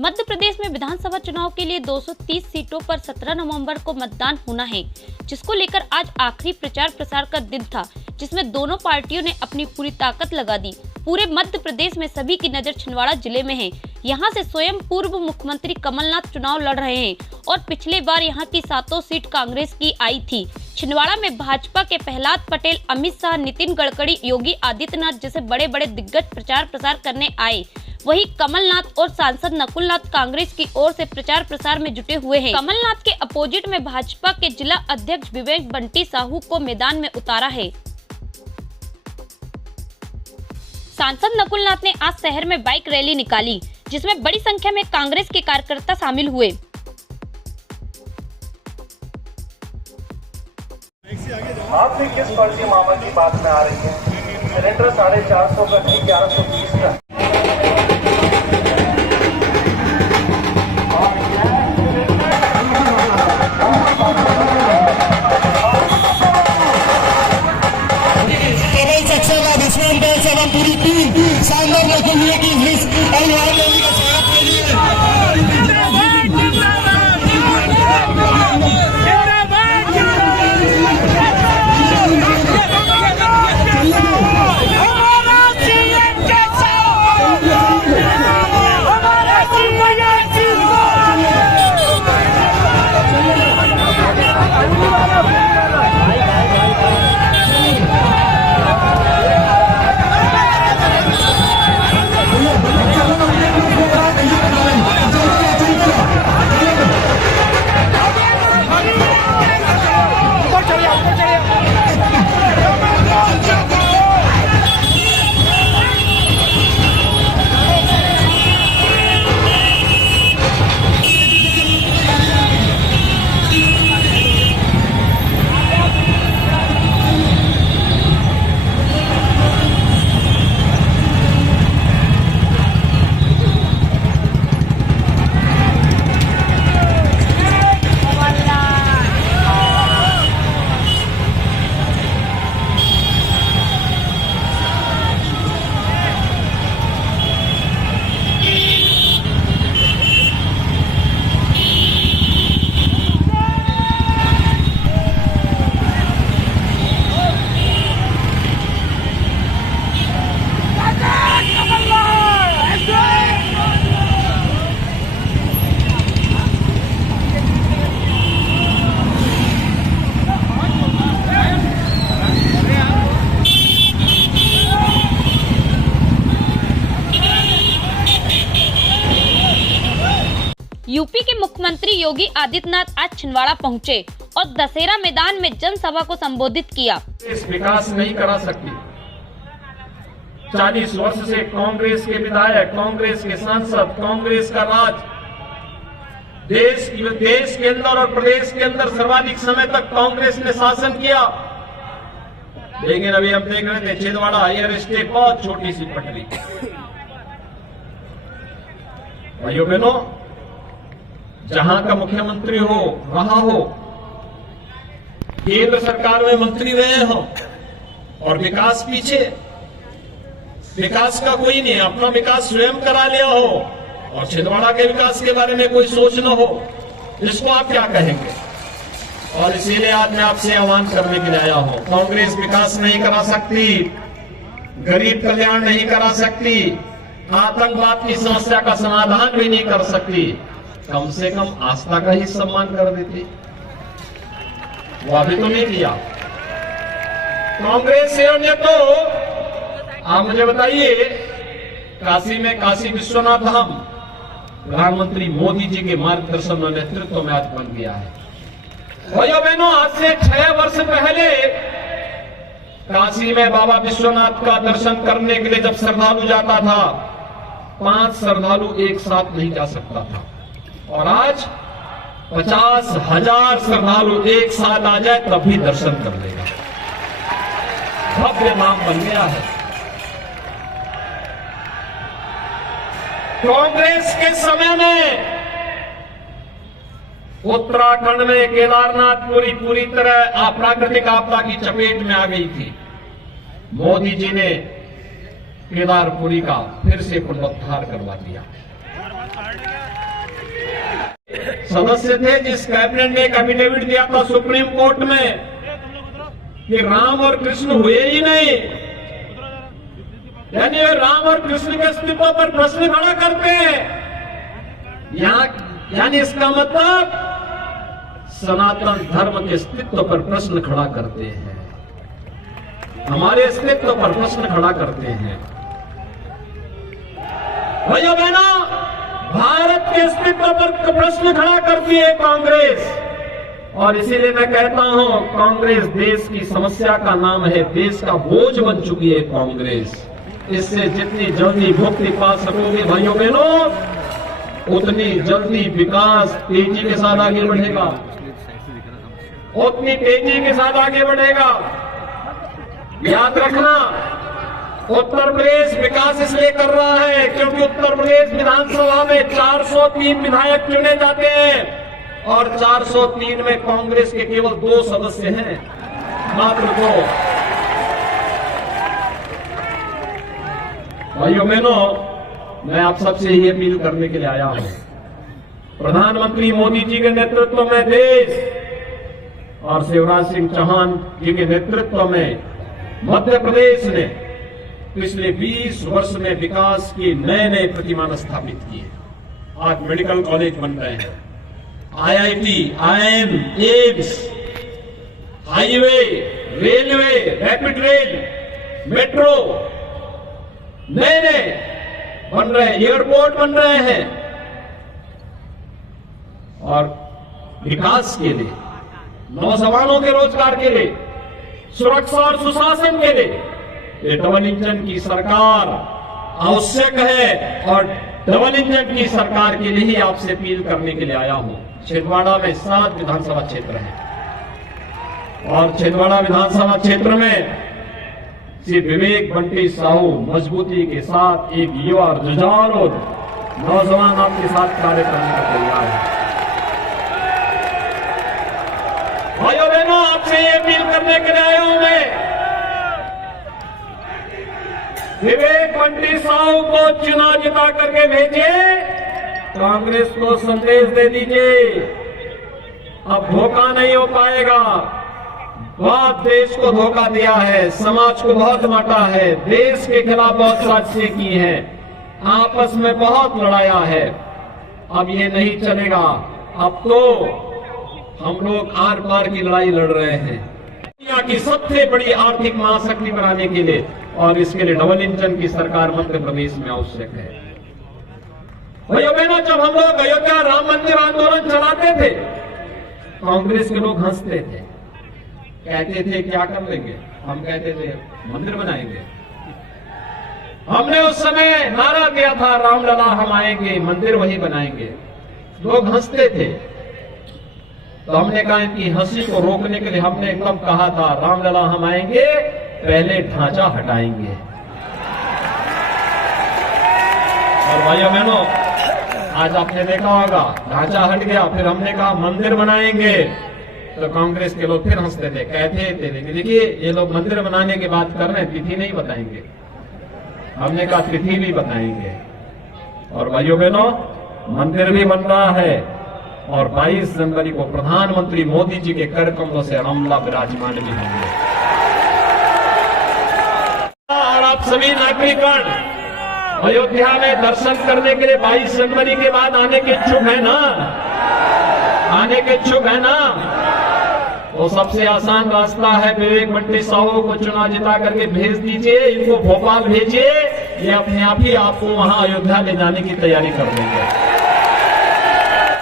मध्य प्रदेश में विधानसभा चुनाव के लिए 230 सीटों पर 17 नवंबर को मतदान होना है, जिसको लेकर आज आखिरी प्रचार प्रसार का दिन था, जिसमें दोनों पार्टियों ने अपनी पूरी ताकत लगा दी। पूरे मध्य प्रदेश में सभी की नजर छिंदवाड़ा जिले में है। यहां से स्वयं पूर्व मुख्यमंत्री कमलनाथ चुनाव लड़ रहे हैं और पिछले बार यहां की 7 सीट कांग्रेस की आई थी। छिंदवाड़ा में भाजपा के प्रहलाद पटेल, अमित शाह, नितिन गडकरी, योगी आदित्यनाथ जैसे बड़े बड़े दिग्गज प्रचार प्रसार करने आए। वहीं कमलनाथ और सांसद नकुलनाथ कांग्रेस की ओर से प्रचार प्रसार में जुटे हुए हैं। कमलनाथ के अपोजिट में भाजपा के जिला अध्यक्ष विवेक बंटी साहू को मैदान में उतारा है। सांसद नकुलनाथ ने आज शहर में बाइक रैली निकाली, जिसमें बड़ी संख्या में कांग्रेस के कार्यकर्ता शामिल हुए। आप भी किस फर्जी मामले की बात में आ रही है? सिलेंडर 450 का नहीं 1120 का। पूरी टीम शानदार रखी हुई है कि इस अभियान रैली का स्वागत के लिए यूपी के मुख्यमंत्री योगी आदित्यनाथ आज छिंदवाड़ा पहुंचे और दशहरा मैदान में जनसभा को संबोधित किया। देश विकास नहीं करा सकती। 40 वर्ष से कांग्रेस के विधायक, कांग्रेस के सांसद, कांग्रेस का राज देश के अंदर और प्रदेश के अंदर सर्वाधिक समय तक कांग्रेस ने शासन किया। लेकिन अभी हम देख रहे थे छिंदवाड़ा हायर स्टेट बहुत छोटी सी पटरी। भाइयों बहनों, जहां का मुख्यमंत्री हो रहा हो, केंद्र सरकार में मंत्री रहे हो और विकास पीछे, विकास का कोई नहीं, अपना विकास स्वयं करा लिया हो और छिंदवाड़ा के विकास के बारे में कोई सोच न हो, इसको आप क्या कहेंगे? और इसीलिए आज मैं आपसे आह्वान करने के लिए आया हूं। कांग्रेस विकास नहीं करा सकती, गरीब कल्याण नहीं करा सकती, आतंकवाद की समस्या का समाधान भी नहीं कर सकती। कम से कम आस्था का ही सम्मान कर देती, वो अभी तो नहीं किया। कांग्रेस ने तो, आप मुझे बताइए, काशी में काशी विश्वनाथ धाम प्रधानमंत्री मोदी जी के मार्गदर्शन और नेतृत्व में आज बन गया है। भाइयों बहनों, आज से 6 वर्ष पहले काशी में बाबा विश्वनाथ का दर्शन करने के लिए जब श्रद्धालु जाता था, 5 श्रद्धालु एक साथ नहीं जा सकता था, और आज 50,000 श्रद्धालु एक साथ आ जाए तब भी दर्शन कर लेगा। भव्य नाम बन गया है। कांग्रेस के समय में उत्तराखंड में केदारनाथ पूरी तरह प्राकृतिक आपदा की चपेट में आ गई थी। मोदी जी ने केदारपुरी का फिर से पुनरुद्धार करवा दिया। सदस्य थे जिस कैबिनेट ने एक एफिडेविट दिया था सुप्रीम कोर्ट में कि राम और कृष्ण हुए ही नहीं, यानी वे राम और कृष्ण के अस्तित्व पर प्रश्न खड़ा करते हैं। यानी इसका मतलब सनातन धर्म के अस्तित्व पर प्रश्न खड़ा करते हैं, हमारे अस्तित्व पर प्रश्न खड़ा करते हैं। भाइयों बहनों, भारत के अस्तित्व पर प्रश्न खड़ा करती है कांग्रेस, और इसीलिए मैं कहता हूं कांग्रेस देश की समस्या का नाम है, देश का बोझ बन चुकी है कांग्रेस। इससे जितनी जल्दी मुक्ति पा सकोगे भाइयों बहनों, उतनी जल्दी विकास तेजी के साथ आगे बढ़ेगा, उतनी तेजी के साथ आगे बढ़ेगा। याद रखना, उत्तर प्रदेश विकास इसलिए कर रहा है क्योंकि उत्तर प्रदेश विधानसभा में 403 विधायक चुने जाते हैं और 403 में कांग्रेस के केवल 2 सदस्य हैं, मात्र 2। भाइयों बहनों, मैं आप सबसे ये अपील करने के लिए आया हूं, प्रधानमंत्री मोदी जी के नेतृत्व में देश और शिवराज सिंह चौहान जी के नेतृत्व में मध्य प्रदेश ने पिछले 20 वर्ष में विकास के नए नए प्रतिमान स्थापित किए। आज मेडिकल कॉलेज बन रहे हैं, IIT, IIM, AIIMS, highway, railway, rapid rail, metro नए नए बन रहे हैं, एयरपोर्ट बन रहे हैं। और विकास के लिए, नौजवानों के रोजगार के लिए, सुरक्षा और सुशासन के लिए ये डबल इंजन की सरकार आवश्यक है, और डबल इंजन की सरकार के लिए ही आपसे अपील करने के लिए आया हूं। छिंदवाड़ा में 7 विधानसभा क्षेत्र हैं, और छिंदवाड़ा विधानसभा क्षेत्र में श्री विवेक बंटी साहू मजबूती के साथ एक युवा जुझार और नौजवान आपके साथ कार्य करने का तैयार है। भाइयों बहनों, आपसे ये अपील करने के लिए आया हूं मैं, विवेक बंटी साहू को चुनाव जिता करके भेजिए, कांग्रेस को संदेश दे दीजिए अब धोखा नहीं हो पाएगा। बहुत देश को धोखा दिया है, समाज को बहुत बांटा है, देश के खिलाफ बहुत साजिशें की हैं, आपस में बहुत लड़ाया है। अब ये नहीं चलेगा, अब तो हम लोग आर पार की लड़ाई लड़ रहे हैं दुनिया की सबसे बड़ी आर्थिक महाशक्ति बनाने के लिए, और इसके लिए डबल इंजन की सरकार मध्य प्रदेश में आवश्यक है। भाइयों बहनों, जब हम लोग अयोध्या राम मंदिर आंदोलन चलाते थे, कांग्रेस के लोग हंसते थे, कहते थे क्या कर लेंगे, हम कहते थे मंदिर बनाएंगे। हमने उस समय नारा दिया था रामलला हम आएंगे, मंदिर वही बनाएंगे। लोग हंसते थे, तो हमने कहा कि हंसी को रोकने के लिए हमने एकदम कहा था रामलला हम आएंगे, पहले ढांचा हटाएंगे। और भाइयों बहनों, आज आपने देखा होगा ढांचा हट गया, फिर हमने कहा मंदिर बनाएंगे, तो कांग्रेस के लोग फिर हंसते थे, कहते थे देखिए ये लोग मंदिर बनाने की बात कर रहे हैं, तिथि नहीं बताएंगे। हमने कहा तिथि भी बताएंगे। और भाइयों बहनों, मंदिर भी बन रहा है, और 22 जनवरी को प्रधानमंत्री मोदी जी के कर कमलों से रामलला विराजमान भी होंगे। और आप सभी नागरिकगण अयोध्या में दर्शन करने के लिए 22 जनवरी के बाद आने के इच्छुक है ना, आने के इच्छुक है ना? वो सबसे आसान रास्ता है, विवेक बंटी साहू को चुनाव जिता करके भेज दीजिए, इनको भोपाल भेजिए, ये अपने आप ही आपको वहां अयोध्या ले जाने की तैयारी कर देंगे।